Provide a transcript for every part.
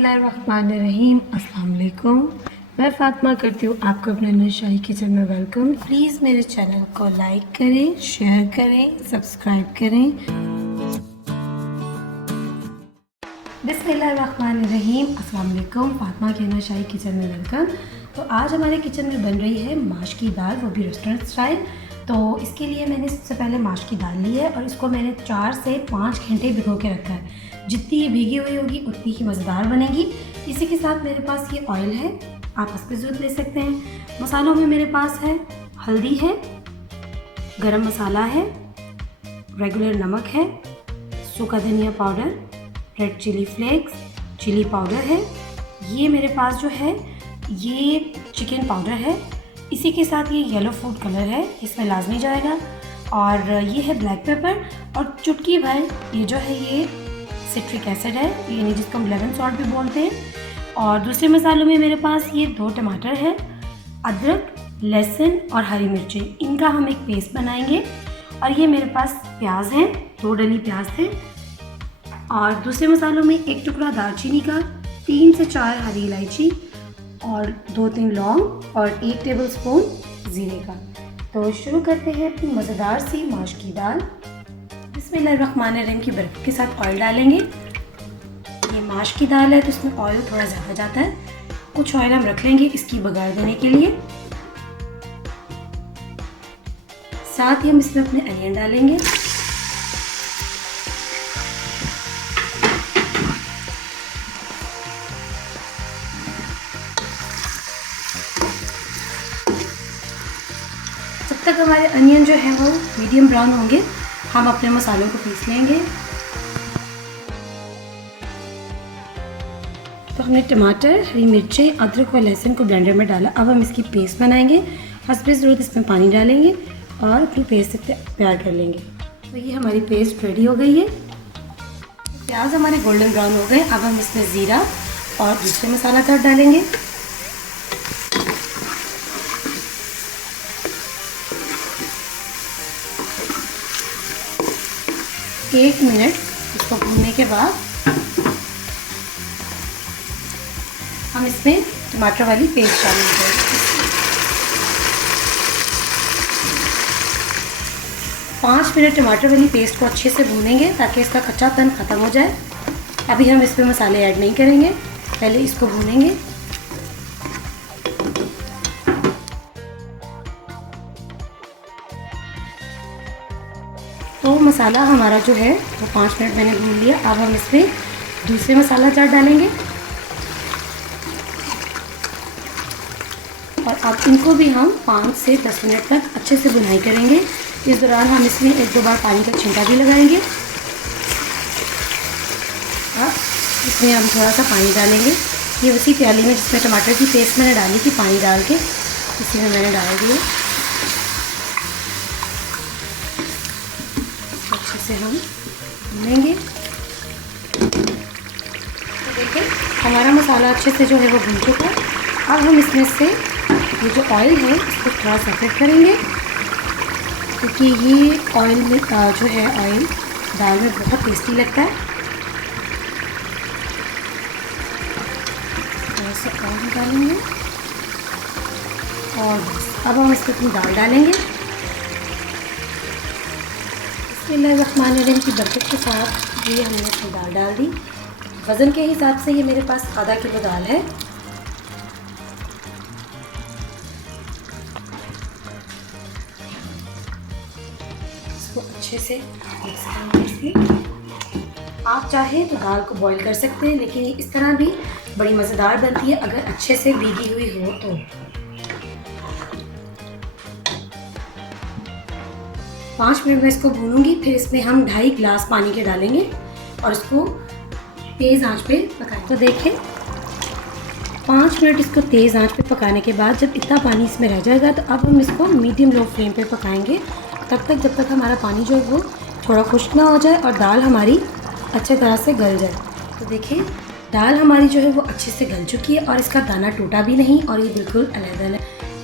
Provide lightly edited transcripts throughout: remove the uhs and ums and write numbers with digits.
बिस्मिल्लाहिर्रहमानिर्रहीम। अस्सलाम वालेकुम। मैं फ़ातिमा करती हूँ आपको अपने नशाई किचन में वेलकम। प्लीज़ मेरे चैनल को लाइक करें, शेयर करें, सब्सक्राइब करें। बिस्मिल्लाहिर्रहमानिर्रहीम। अस्सलाम वालेकुम। फ़ातिमा के नशाई किचन में वेलकम। तो आज हमारे किचन में बन रही है माश की दाल, वो भी रेस्टोरेंट स्टाइल। तो इसके लिए मैंने सबसे पहले माश की दाल ली है और इसको मैंने 4 से 5 घंटे भिगो के रखा है। जितनी ये भीगी हुई होगी उतनी ही मज़ेदार बनेगी। इसी के साथ मेरे पास ये ऑयल है, आप इसकी ज़रूरत ले सकते हैं। मसालों में मेरे पास है हल्दी है, गरम मसाला है, रेगुलर नमक है, सूखा धनिया powder, red chilli flakes, chilli powder है। ये मेरे पास जो है ये चिकन पाउडर है। इसी के साथ ये येलो फूड कलर है, इसमें लाजमी जाएगा। और ये है ब्लैक पेपर और चुटकी भर ये जो है ये सिट्रिक एसिड है, यानी जिसको हम लेमन सॉल्ट भी बोलते हैं। और दूसरे मसालों में मेरे पास ये 2 टमाटर है, अदरक, लहसुन और हरी मिर्ची, इनका हम एक पेस्ट बनाएंगे। और ये मेरे पास प्याज है, 2 डली प्याज थे। और दूसरे मसालों में 1 टुकड़ा दालचीनी का, 3 से 4 हरी इलायची और 2-3 लौंग और 1 टेबलस्पून ज़ीरे का। तो शुरू करते हैं अपनी मज़ेदार सी माश की दाल। बिस्मिल्लाहिर्रहमानिर्रहीम की बरकत के साथ ऑयल डालेंगे। ये माश की दाल है तो इसमें ऑयल थोड़ा ज़्यादा जाता है। कुछ ऑयल हम रख लेंगे इसकी बघार देने के लिए। साथ ही हम इसमें अपने अनियन डालेंगे। जब तक हमारे अनियन जो है वो मीडियम ब्राउन होंगे हम अपने मसालों को पीस लेंगे। तो हमने टमाटर, हरी मिर्ची, अदरक और लहसुन को ब्लेंडर में डाला। अब हम इसकी पेस्ट बनाएंगे। हस्बे ज़रूरत इसमें पानी डालेंगे और अपनी पेस्ट तैयार कर लेंगे। तो ये हमारी पेस्ट रेडी हो गई है। प्याज हमारे गोल्डन ब्राउन हो गए। अब हम इसमें ज़ीरा और दूसरे मसाला कर डालेंगे। एक मिनट इसको भूनने के बाद हम इसमें टमाटर वाली पेस्ट डालेंगे। 5 मिनट टमाटर वाली पेस्ट को अच्छे से भूनेंगे ताकि इसका कच्चापन ख़त्म हो जाए। अभी हम इसमें मसाले ऐड नहीं करेंगे, पहले इसको भूनेंगे। तो मसाला हमारा जो है वो 5 मिनट मैंने भून लिया। अब हम इसमें दूसरे मसाला जार डालेंगे और अब इनको भी हम 5 से 10 मिनट तक अच्छे से भुनाई करेंगे। इस दौरान हम इसमें 1-2 बार पानी का छिंटा भी लगाएंगे। अब इसमें हम थोड़ा सा पानी डालेंगे। ये उसी प्याली में जिसमें टमाटर की पेस्ट मैंने डाली थी, पानी डाल के इसी में मैंने डाल दिया। अच्छे से हम भूनेंगे। तो देखिए हमारा मसाला अच्छे से जो है वो भून चुका है। अब हम इसमें से ये जो ऑयल है इसको थोड़ा सेपरेट करेंगे, क्योंकि ये ऑयल में जो है ऑयल दाल में बहुत टेस्टी लगता है। थोड़ा सा ऑयल डालेंगे और अब हम इसमें अपनी दाल डालेंगे। बिस्मिल्लाहिर्रहमानिर्रहीम की बरकत के साथ ये हमने अपनी दाल डाल दी। वज़न के हिसाब से ये मेरे पास आधा किलो दाल है। इसको अच्छे से मिक्स करेंगे। आप चाहें तो दाल को बॉईल कर सकते हैं, लेकिन ये इस तरह भी बड़ी मज़ेदार बनती है अगर अच्छे से भीगी हुई हो तो। 5 मिनट में इसको भूनूंगी, फिर इसमें हम 2.5 गिलास पानी के डालेंगे और इसको तेज़ आंच पे पकाएं। तो देखें 5 मिनट इसको तेज़ आंच पे पकाने के बाद जब इतना पानी इसमें रह जाएगा तो अब हम इसको मीडियम लो फ्लेम पे पकाएंगे तब तक जब तक हमारा पानी जो है वो थोड़ा खुश्क ना हो जाए और दाल हमारी अच्छे तरह से गल जाए। तो देखिए दाल हमारी जो है वो अच्छे से गल चुकी है और इसका दाना टूटा भी नहीं और ये बिल्कुल अलग है।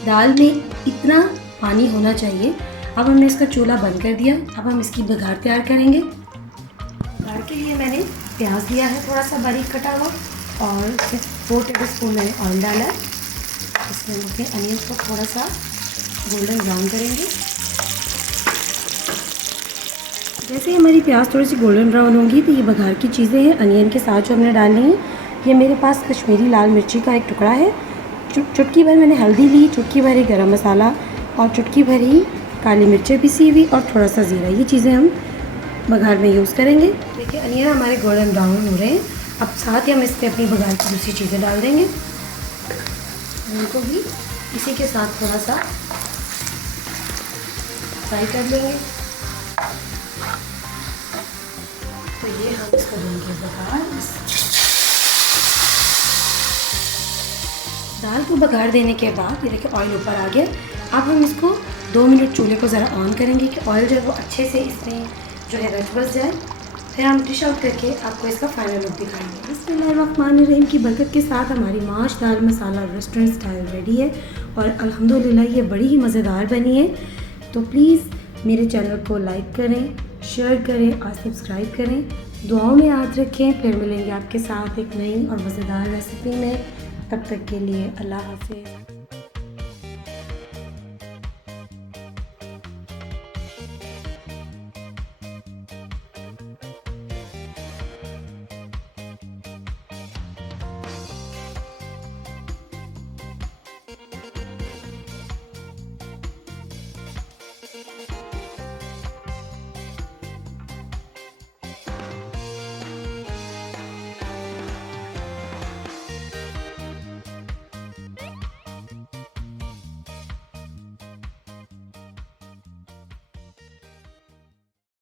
दाल में इतना पानी होना चाहिए। अब हमने इसका चूल्हा बंद कर दिया। अब हम इसकी बघार तैयार करेंगे। बघार के लिए मैंने प्याज लिया है थोड़ा सा बारीक कटा हुआ, और 4 टेबल स्पून मैंने ऑयल डाला है। इसमें हम अपने अनियन को थोड़ा सा गोल्डन ब्राउन करेंगे। जैसे ही हमारी प्याज थोड़ी सी गोल्डन ब्राउन होगी तो ये बघार की चीज़ें हैं अनियन के साथ जो हमने डालनी है। ये मेरे पास कश्मीरी लाल मिर्ची का एक टुकड़ा है, चुटकी भर मैंने हल्दी ली, चुटकी भर ही गरम मसाला और चुटकी भर ही काली मिर्चें पिसी हुई और थोड़ा सा ज़ीरा। ये चीज़ें हम बघार में यूज़ करेंगे। देखिए अनियन हमारे गोल्डन ब्राउन हो रहे हैं। अब साथ ही हम इस पर अपनी बघार की दूसरी चीज़ें डाल देंगे। उनको भी इसी के साथ थोड़ा सा फ्राई कर लेंगे। तो ये हम इसको देंगे बघार। दाल को बघार देने के बाद ये देखिए ऑयल ऊपर आ गया। अब हम इसको 2 मिनट चूल्हे को ज़रा ऑन करेंगे कि ऑयल जो है वो अच्छे से इसमें जो है रच बस जाए। फिर हम डिश आउट करके आपको इसका फाइनल लुक दिखाएंगे। बिस्मिल्लाहिर्रहमानिर्रहीम की बरकत के साथ हमारी माश दाल मसाला रेस्टोरेंट स्टाइल रेडी है और अल्हम्दुलिल्लाह ये बड़ी ही मज़ेदार बनी है। तो प्लीज़ मेरे चैनल को लाइक करें, शेयर करें और सब्सक्राइब करें। दुआओं में याद रखें। फिर मिलेंगे आपके साथ एक नई और मज़ेदार रेसिपी में। तब तक के लिए अल्लाह हाफ़िज़।